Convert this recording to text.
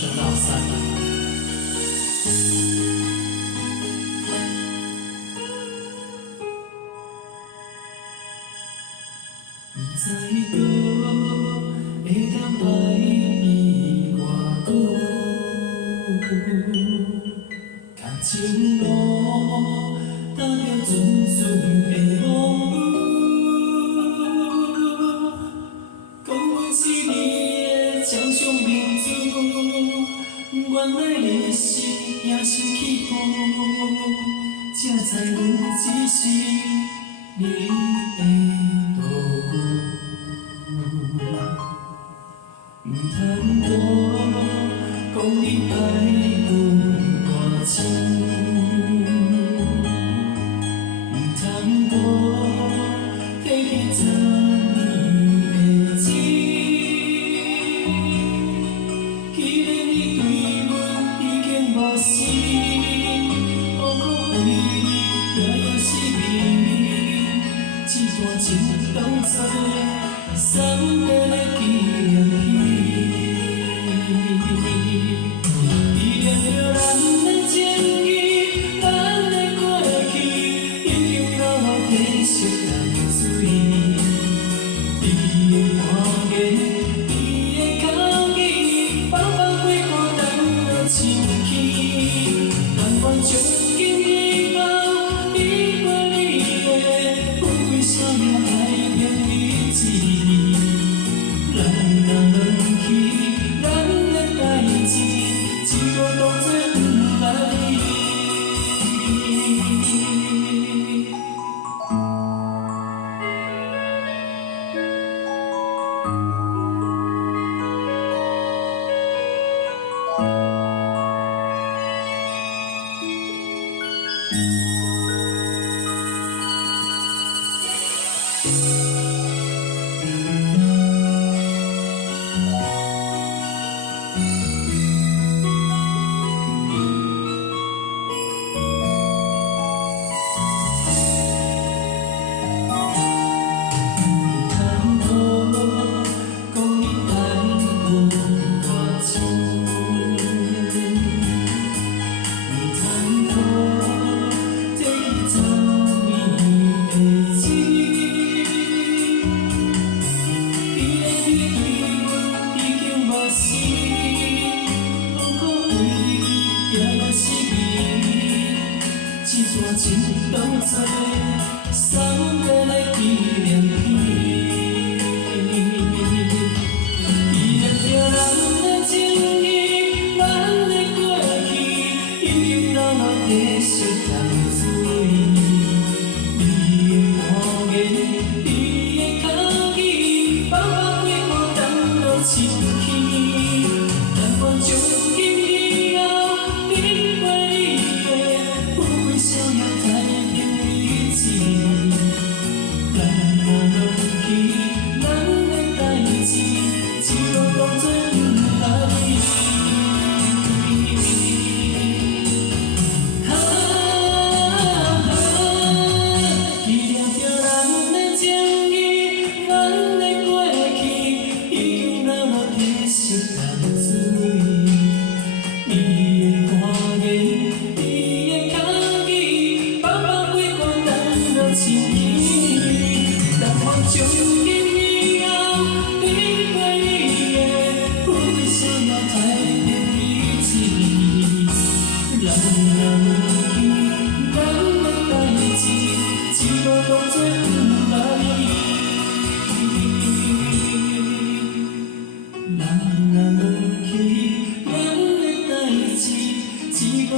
升到3了。不知佗会当爱伊偌久，感情路踏着阵阵的风雨，讲阮是你的掌上明珠，原来你是也是欺负，才知阮只是你的道具。唔通多讲你爱阮偌深，唔通多提起昨年的情。既然你对阮已经无心，何苦为你夜是眠？一段情当作送回来纪念品。纪念着咱的情谊，咱的过去，已经流落地色淡水。你的看见，你的口语，放放过过等落深起。但愿从今以后，你过你的，富贵逍遥太平日子。咱若忘记咱的代志，一路当作不来。一段情当作送回来纪念品。纪念着咱的情谊，咱的过去，已经流落地色淡水。你的看见，你的口语，放放过过等落深起。但愿从今以后，你过你的，富贵逍遥太平日子。咱若忘记咱的代志，一路当作不来。纪念着咱的情谊，咱的过去，已经流落地色淡水。你的看见，你的口语，放放过过等落深起。但愿从今以后，你过你的，富贵逍遥太平日子。咱若忘记咱的代志，一路当作不来。咱若忘记咱的代志，一路